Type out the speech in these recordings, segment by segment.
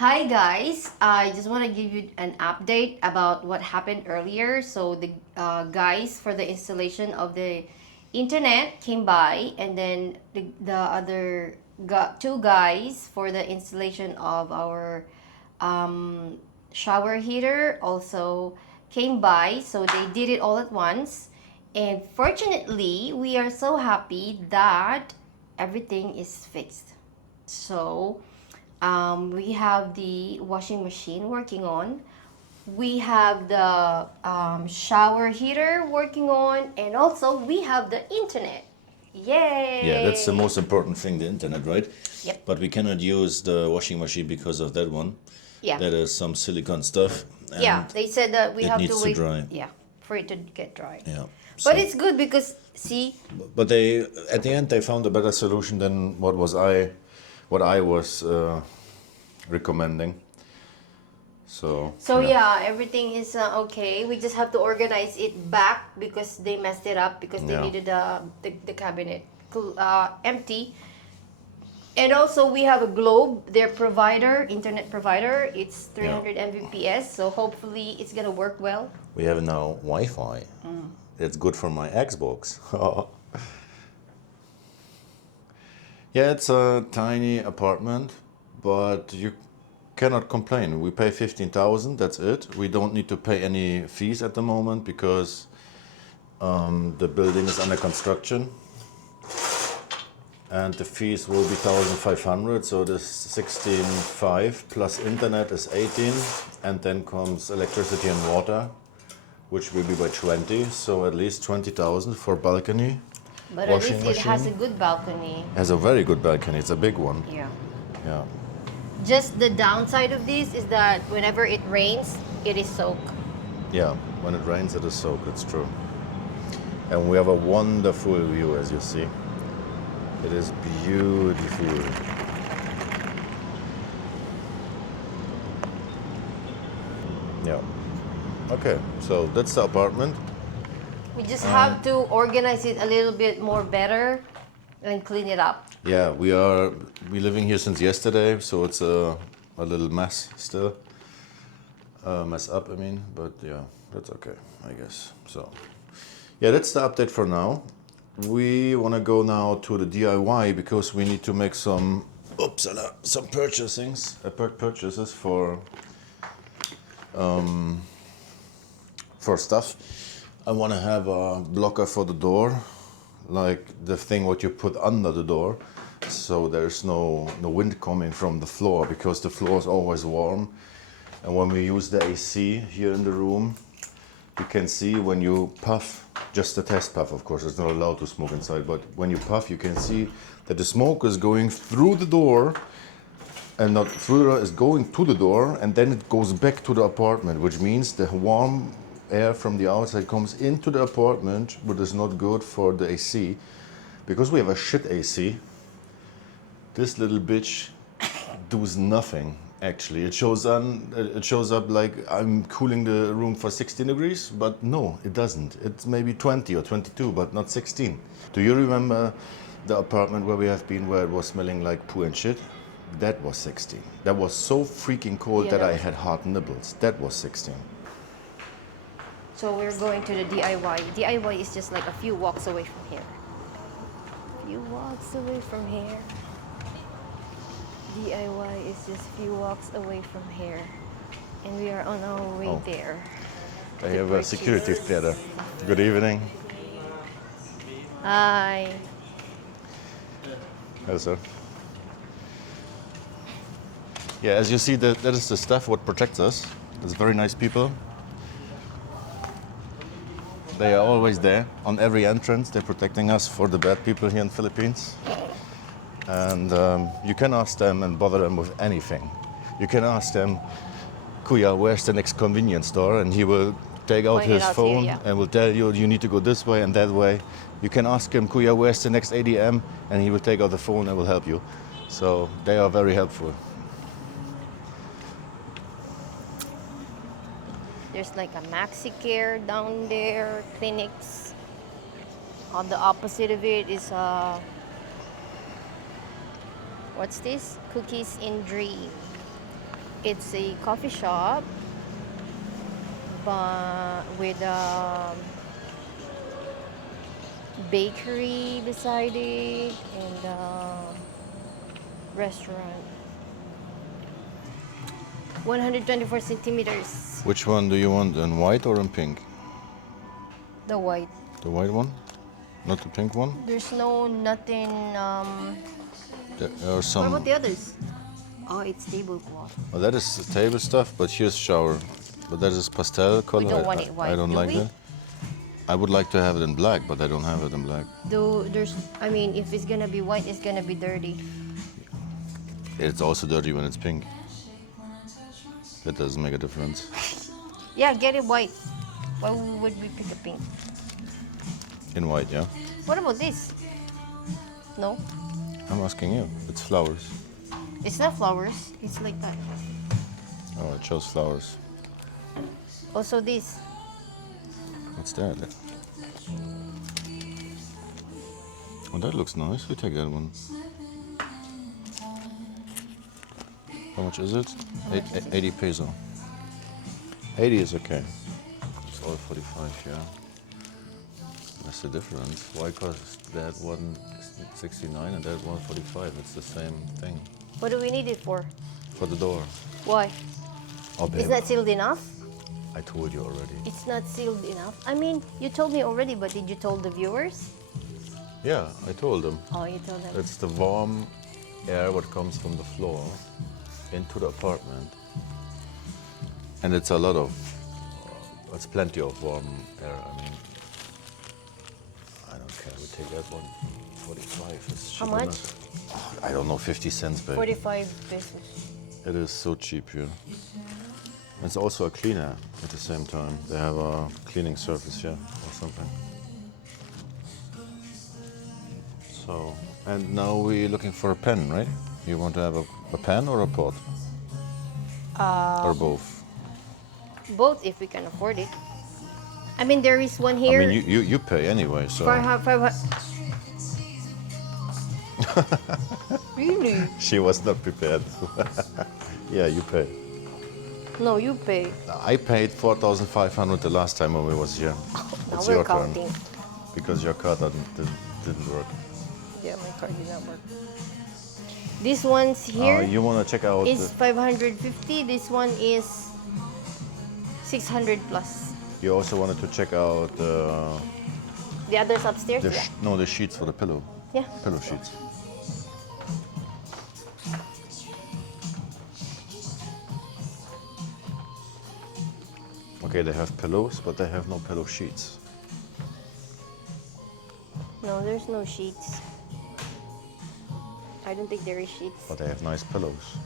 Hi guys, I just want to give you an update about what happened earlier. So the guys for the installation of the internet came by, and then the other two guys for the installation of our um, shower heater also came by. So they did it all at once, and fortunately, we are so happy that everything is fixed. So we have the washing machine working on. We have the shower heater working on, and also we have the internet. Yeah, that's the Yay! most important thing, the internet, right? Yep. But we cannot use the washing machine because of that one. Yeah. That is some silicone stuff, Yeah. and They said that we it have to needs to wait. dry. Yeah, for it to get dry. Yeah. But So, it's good because see, but they at the end they found a better solution than what I was recommending. so yeah, everything is okay. We just have to organize it back because they messed it up because they Yeah. needed the cabinet empty. And also we have a Globe, their provider, internet provider. It's 300 Mbps, so hopefully it's gonna work well. We have now Wi-Fi. It's good for my Xbox. Yeah, it's a tiny apartment, but you cannot complain. We pay 15,000, that's it. We don't need to pay any fees at the moment because the building is under construction. And the fees will be 1,500, so this 16,500 plus internet is 18, and then comes electricity and water, which will be by 20, so at least 20,000 for balcony. But at Washing least it has a machine. good balcony. Has a very good balcony, it's a big one. Yeah. Yeah. Just the downside of this is that whenever it rains, it is soaked. Yeah, when it rains it is soaked, it's true. And we have a wonderful view, as you see. It is beautiful. Yeah. Okay, so that's the apartment. We just have to organize it a little bit more better and clean it up. Yeah, we living here since yesterday, so it's a little mess still. Mess up, I mean, but yeah, that's okay, I guess. So, yeah, that's the update for now. We want to go now to the DIY because we need to make some purchases for stuff. I want to have a blocker for the door, like the thing what you put under the door, so there's no wind coming from the floor because the floor is always warm. And when we use the AC here in the room, you can see when you puff, just a test puff, of course, it's not allowed to smoke inside, but when you puff, you can see that the smoke is going through the door and not through the door, is going to the door, and then it goes back to the apartment, which means the warm air from the outside comes into the apartment, but is not good for the AC. Because we have a shit AC, this little bitch does nothing. Actually, it shows up like I'm cooling the room for 16 degrees, but no, it doesn't. It's maybe 20 or 22, but not 16. Do you remember the apartment where we have been, where it was smelling like poo and shit? That was 16. That was so freaking cold Yeah, that that I was- had hard nibbles. That was 16. So we're going to the DIY. DIY is just like a few walks away from here. Few walks away from here. DIY is just a few walks away from here. And we are on our way Oh. there. I have a security theater. Good evening. Hi. Hello, sir. Yeah, as you see, that is the stuff what protects us. It's very nice people. They are always there on every entrance. They're protecting us for the bad people here in Philippines. And you can ask them and bother them with anything. You can ask them, Kuya, where's the next convenience store? And he will take out Point it his out to you, phone yeah. and will tell you, you need to go this way and that way. You can ask him, Kuya, where's the next ADM? And he will take out the phone and will help you. So they are very helpful. There's like a maxi care down there, clinics. On the opposite of it is what's this? Cookies in Dream. It's a coffee shop, but with a bakery beside it and a restaurant. 124 centimeters. Which one do you want, in white or in pink? The white. The white one? Not the pink one? There's nothing. There are What some. about the others? Oh, it's tablecloth. Well, that is the table stuff, but here's shower. But that is pastel color. We don't want it white, I don't do like we? that. I would like to have it in black, but I don't have it in black. Though I mean, if it's gonna be white, it's gonna be dirty. It's also dirty when it's pink. That doesn't make a difference. Yeah, get it white. Why would we pick a pink? In white, yeah? What about this? No, I'm asking you. It's flowers. it's not flowers. It's like that. Oh, it shows flowers. Also this. What's that? Oh, that looks nice. We take that one. How much is it? 80 peso. 80 is okay. It's all 45, yeah. That's the difference. Why cost that one 69 and that one 45? It's the same thing. What do we need it for? For the door. Why? Oh, babe, It's not sealed enough? I told you already. It's not sealed enough. I mean, you told me already, but did you tell the viewers? Yeah, I told them. Oh, you told them. It's the warm air what comes from the floor into the apartment. And it's a lot of, it's plenty of warm air. I mean, I don't care. We take that one. 45 is cheap How much? enough. I don't know, 50 cents, babe. 45 pesos. It is so cheap here. It's also a cleaner at the same time. They have a cleaning service here or something. So, and now we're looking for a pen, right? You want to have a pen or a pot? Or both? Both, if we can afford it. I mean, there is one I here. mean, you pay anyway, so. 500. Really? She was not prepared. Yeah, you pay. No, you pay. I paid 4,500 the last time when we was here. Now It's we're your counting. turn. Because your card didn't work. Yeah, my card did not work. This one's here You want to check out is 550. This one is 600 plus. you also wanted to check out The others upstairs? Yeah. no, the sheets for the pillow. Yeah. Pillow sheets. Okay, they have pillows, but they have no pillow sheets. No, there's no sheets. I don't think there is sheets. But they have nice pillows.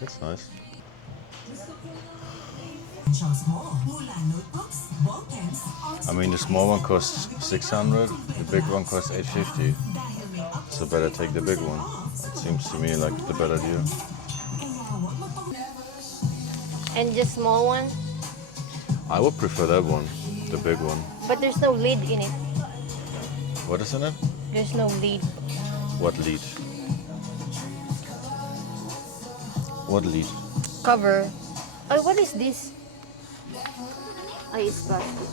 That's nice. I mean, the small one costs 600, the big one costs 850. So better take the big one. It seems to me like the better deal. And just small one, I would prefer that one, the big one. but there's no lid in it. What is in it? There's no lid. What lead? What lead? Cover. Oh, what is this? Oh, it's plastic.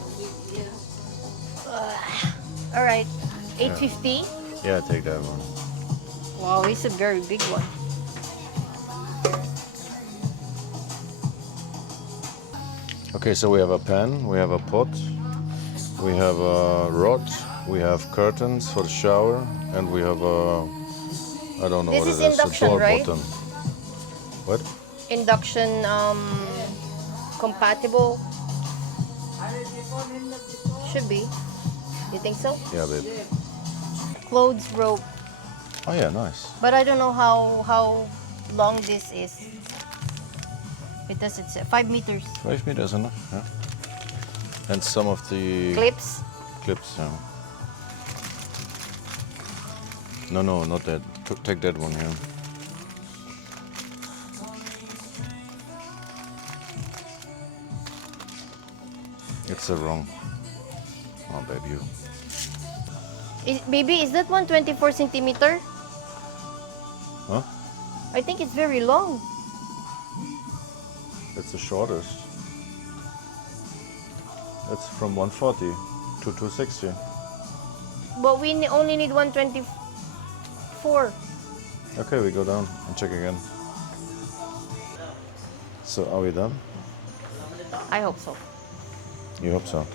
All right, 850. Yeah, take that one. Wow, it's a very big one. Okay, so we have a pan, we have a pot, we have a rod, we have curtains for the shower, and we have a, I don't know This what is it is, induction, a door right? button. What? Induction compatible. Should be. You think so? Yeah, babe. Clothes rope. Oh yeah, nice. But I don't know how long this is. It doesn't say. 5 meters. 5 meters enough, yeah. And some of the Clips. clips, yeah. No, not that. Take that one here. It's wrong. Oh, babe, you. Baby, is that one 24 centimeter? Huh? I think it's very long. It's the shortest. It's from 140 to 260. But we only need 124. Okay, we go down and check again. So are we done? I hope so. You hope so.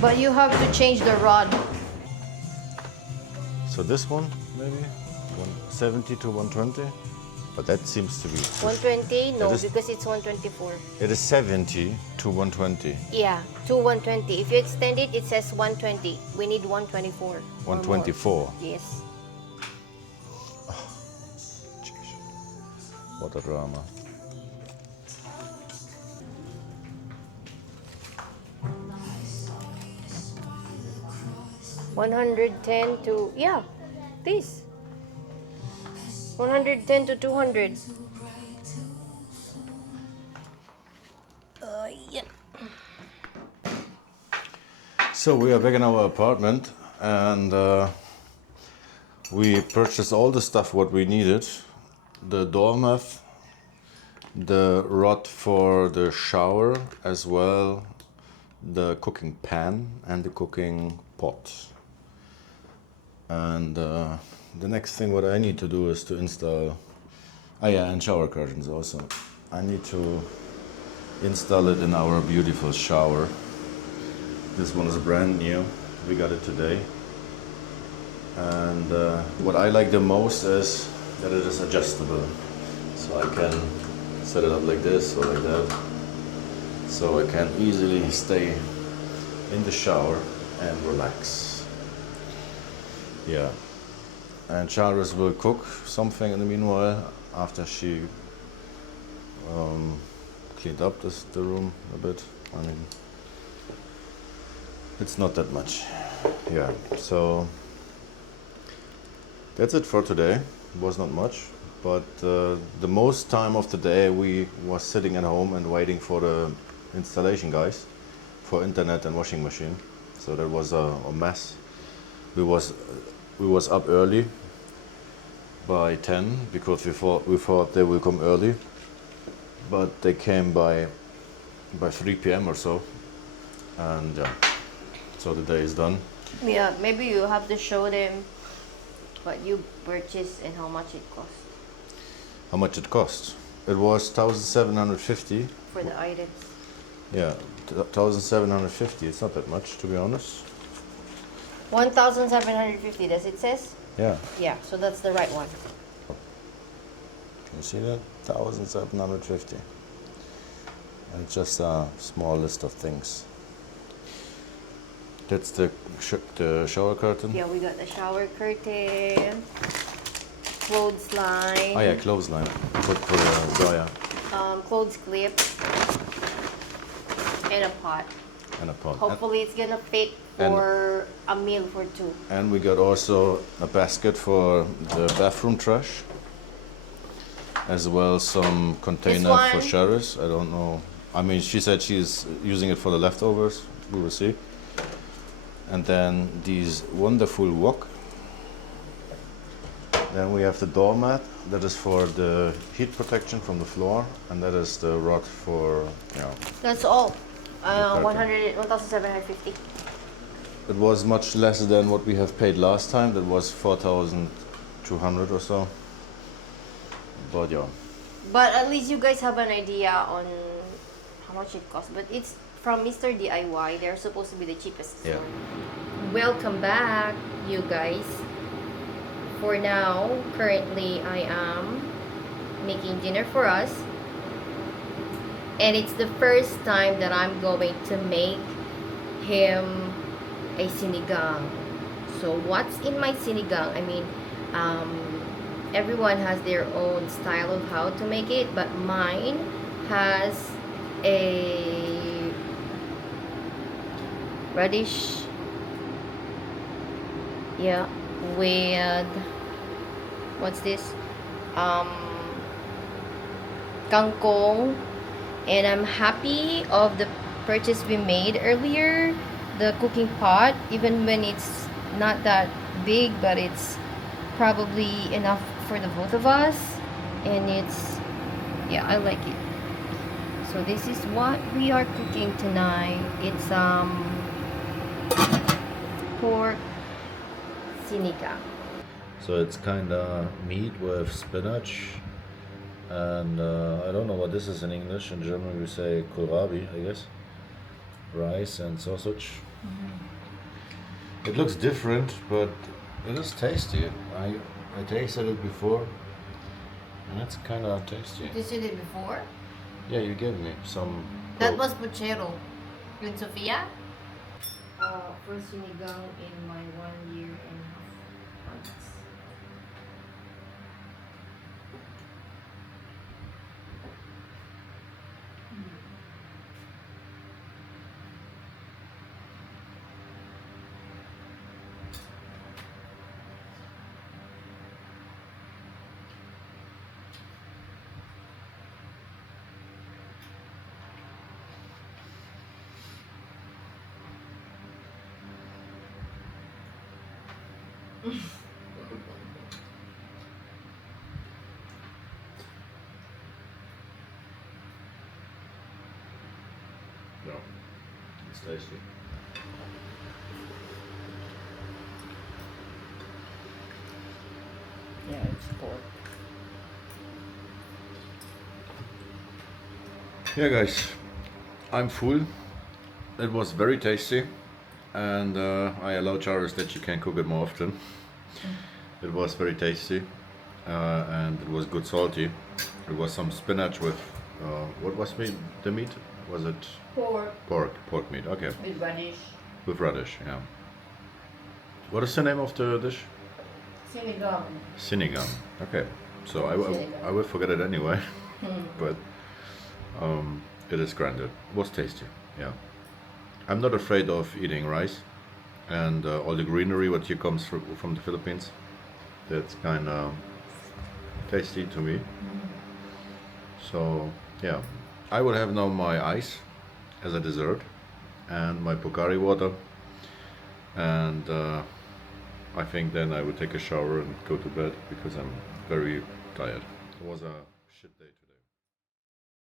But you have to change the rod. So this one, maybe 170 to 120, but that seems to be 120? No, It is- because it's 124. It is 70 to 120. Yeah, to 120. If you extend it, it says 120. We need 124. or more. 124. Yes. What a drama. $110 to, yeah, this. 110 to 200. Yeah. So we are back in our apartment, and we purchased all the stuff what we needed. The doormat, the rod for the shower, as well the cooking pan and the cooking pot. And the next thing what I need to do is to install, and shower curtains also. I need to install it in our beautiful shower. This one is brand new. We got it today. And what I like the most is that it is adjustable. So I can set it up like this or like that. So I can easily stay in the shower and relax. Yeah. And Charis will cook something in the meanwhile after she cleaned up the room a bit. I mean, it's not that much. Yeah, so that's it for today. It was not much, but the most time of the day we was sitting at home and waiting for the installation guys for internet and washing machine. So that was a mess. We was up early by 10 because we thought they will come early, but they came by 3 p.m. or so, and yeah, so the day is done. Yeah, maybe you have to show them what you purchased and how much it cost How much it cost? It was 1,750. for the items. Yeah, 1,750. It's not that much, to be honest. 1,750, does it says? Yeah, Yeah, so that's the right one. can you see that? 1,750. And it's just a small list of things. That's the shower curtain. Yeah, we got the shower curtain, clothesline, Oh yeah, clothesline. Put for the dryer clothes clip, and a pot. and a pot. Hopefully it's gonna fit and- for a meal for two. And we got also a basket for the bathroom trash, as well some container for one? Charis. I don't know. I mean, she said she's using it for the leftovers. We will see. And then these wonderful wok. Then we have the doormat. That is for the heat protection from the floor, and that is the rod for, That's all. curtain. 1,750. It was much less than what we have paid last time. That was 4,200 or so. But yeah. But at least you guys have an idea on how much it costs. But it's from Mr. DIY. They're supposed to be the cheapest. Yeah. Welcome back, you guys. For now, currently I am making dinner for us. And it's the first time that I'm going to make him a sinigang. So what's in my sinigang? I mean, everyone has their own style of how to make it, but mine has a radish, yeah, with what's this, kangkong. And I'm happy of the purchase we made earlier, the cooking pot, even when it's not that big, but it's probably enough for the both of us, and it's, yeah, I like it. So this is what we are cooking tonight. It's pork sinigang. So it's kind of meat with spinach, and I don't know what this is in English. In German we say kohlrabi, I guess. Rice and sausage. It looks different, but it is tasty. I tasted it before, and it's kind of tasty. You did it before? Yeah, you gave me some. That was puchero with Sophia. First sinigang in my 1 year and a half months. No, it's tasty. Yeah, it's pork. Yeah, guys, I'm full. It was very tasty, and I allow Charis that she can cook it more often. It was very tasty, and it was good salty. It was some spinach with what was the meat? Was it Pork pork meat? Okay, with radish. with radish. Yeah. What is the name of the dish? Sinigang. Sinigang. Okay, so Sinigang. I will forget it anyway, but it is granted. It was tasty. Yeah. I'm not afraid of eating rice and all the greenery what here comes from the Philippines. That's kind of tasty to me. So yeah, I will have now my ice as a dessert and my Pocari water, and I think then I will take a shower and go to bed because I'm very tired. It was a shit day.